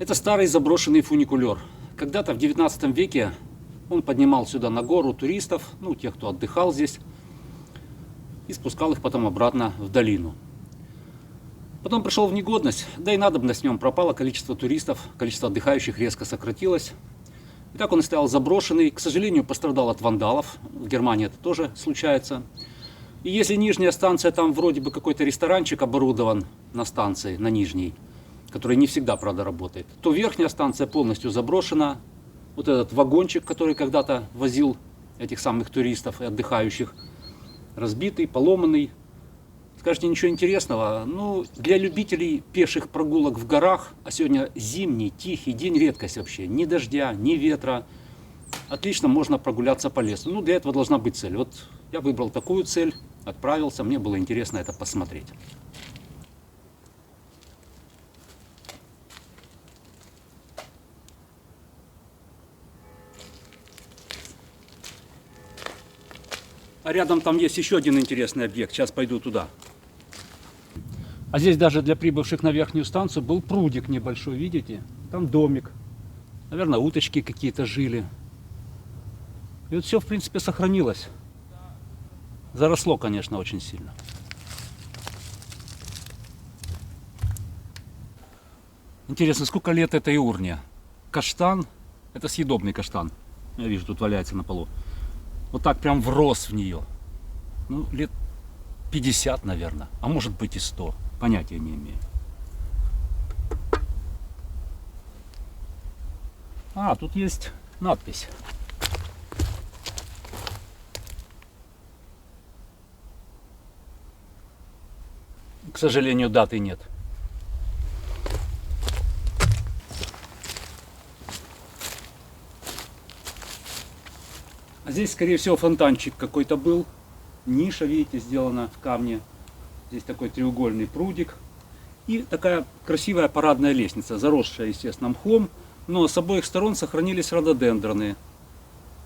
Это старый заброшенный фуникулер. Когда-то в 19 веке он поднимал сюда на гору туристов, ну, тех, кто отдыхал здесь, и спускал их потом обратно в долину. Потом пришел в негодность, да и надобность в нем пропала, количество туристов, количество отдыхающих резко сократилось. И так он и стоял заброшенный, к сожалению, пострадал от вандалов, в Германии это тоже случается. И если нижняя станция, там вроде бы какой-то ресторанчик оборудован на станции, на нижней, который не всегда, правда, работает, то верхняя станция полностью заброшена. Вот этот вагончик, который когда-то возил этих самых туристов и отдыхающих, разбитый, поломанный. Скажете, ничего интересного? Ну, для любителей пеших прогулок в горах, а сегодня зимний, тихий день, редкость вообще, ни дождя, ни ветра, отлично можно прогуляться по лесу. Ну, для этого должна быть цель. Вот я выбрал такую цель, отправился, мне было интересно это посмотреть. А рядом там есть еще один интересный объект, сейчас пойду туда. А здесь даже для прибывших на верхнюю станцию был прудик небольшой, видите? Там домик. Наверное, уточки какие-то жили. И вот все, в принципе, сохранилось. Заросло, конечно, очень сильно. Интересно, сколько лет этой урне? Каштан, это съедобный каштан. Я вижу, тут валяется на полу. Вот так прям врос в нее. Ну, лет 50, наверное. А может быть и 100. Понятия не имею. А, тут есть надпись. К сожалению, даты нет. А здесь, скорее всего, фонтанчик какой-то был. Ниша, видите, сделана в камне. Здесь такой треугольный прудик. И такая красивая парадная лестница, заросшая, естественно, мхом. Но с обоих сторон сохранились рододендроны.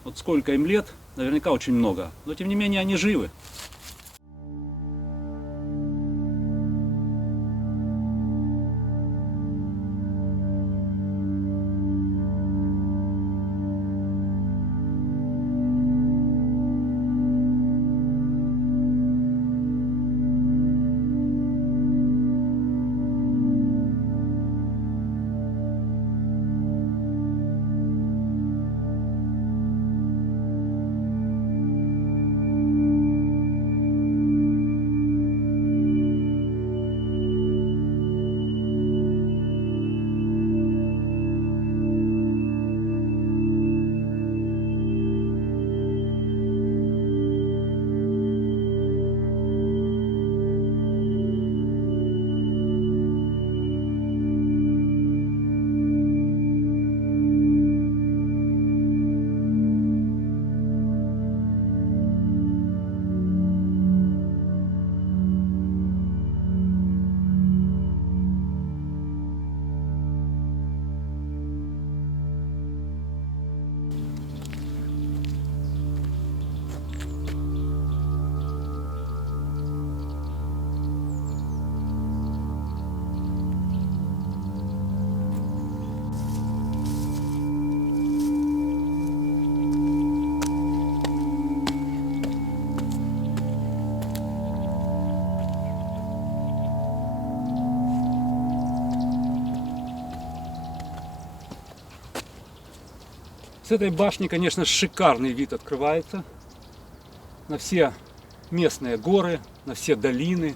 Вот сколько им лет, наверняка очень много. Но, тем не менее, они живы. С этой башни, конечно, шикарный вид открывается на все местные горы, на все долины.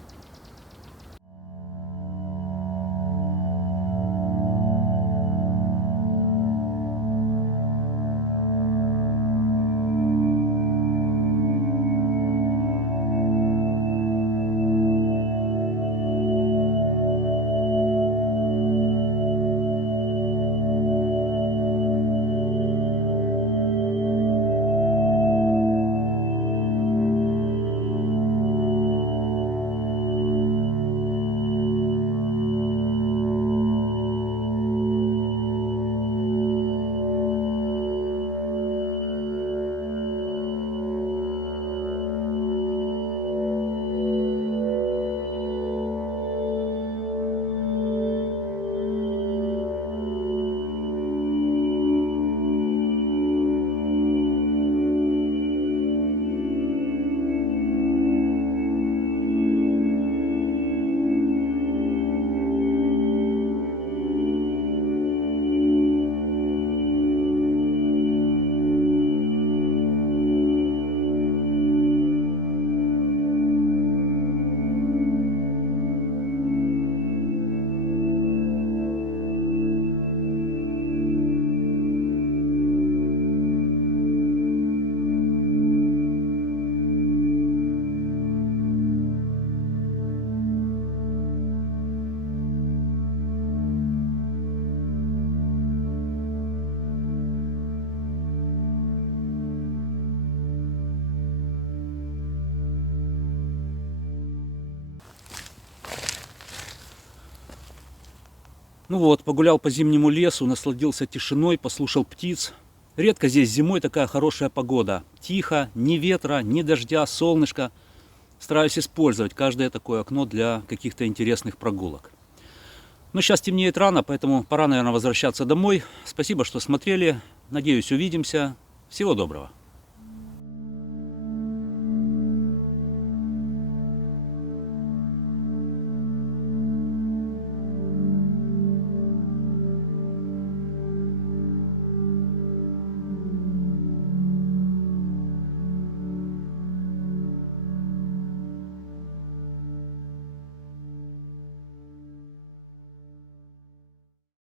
Ну вот, погулял по зимнему лесу, насладился тишиной, послушал птиц. Редко здесь зимой такая хорошая погода. Тихо, ни ветра, ни дождя, солнышко. Стараюсь использовать каждое такое окно для каких-то интересных прогулок. Но сейчас темнеет рано, поэтому пора, наверное, возвращаться домой. Спасибо, что смотрели. Надеюсь, увидимся. Всего доброго.